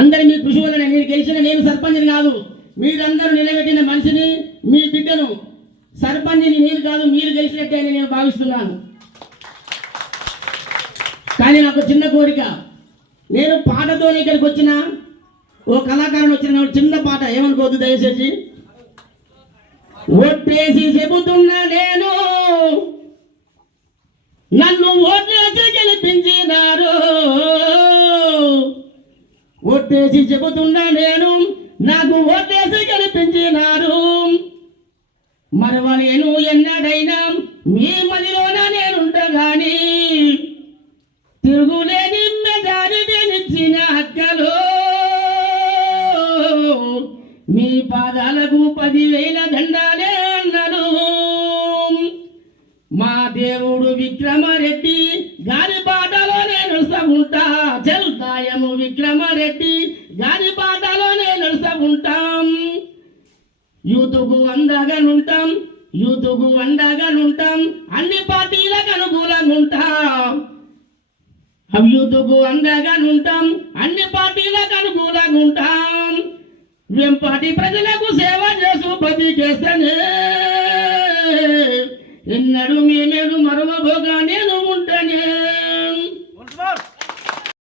అందరి మీ కృషి వల్ల నేను గెలిచిన నేను సర్పంచ్ని కాదు, మీరందరూ నిలబెట్టిన మనిషిని, మీ బిడ్డను. సర్పంచ్ని నేను కాదు, మీరు గెలిచినట్టే అని నేను భావిస్తున్నాను. కానీ నాకు చిన్న కోరిక, నేను పాటతోనే ఇక్కడికి వచ్చిన, ఓ కళాకారుని వచ్చిన చిన్న పాట ఏమనుకోవద్దు దయచేసి. ఓట్లేసి చెబుతున్నా నేను, నన్ను ఓట్లేసి గెలిపించినారు. ఓట్లేసి చెబుతున్నా నేను, నాకు ఓట్లేసి గెలిపించినారు. మరవలేను ఎన్నడైనా మీ మదిలోన నేనుంటా గాని, తిరుగులేని మెజారిటీనిచ్చిన హక్కలు, మీ పాదాలకు 10,000 దండాలే అన్నలు. మా దేవుడు విక్రమారెడ్డి గారి బాటలో నేను నడుస్తూ చెల్తాయము విక్రమారెడ్డి గారి బాటలో నేను నడుస్తూ యూతుకు అండగానుంటాం, యూతుకు అండగానుంటాం, అన్ని పార్టీలకు అనుకూలంగా ఉంటాం. యూతుకు అండగానుంటాం, అన్ని పార్టీలకు అనుకూలంగా ఉంటాం. వెంపాటి ప్రజలకు సేవ చేస్తూ బతికేస్తేనే ఎన్నడూ మేమేడు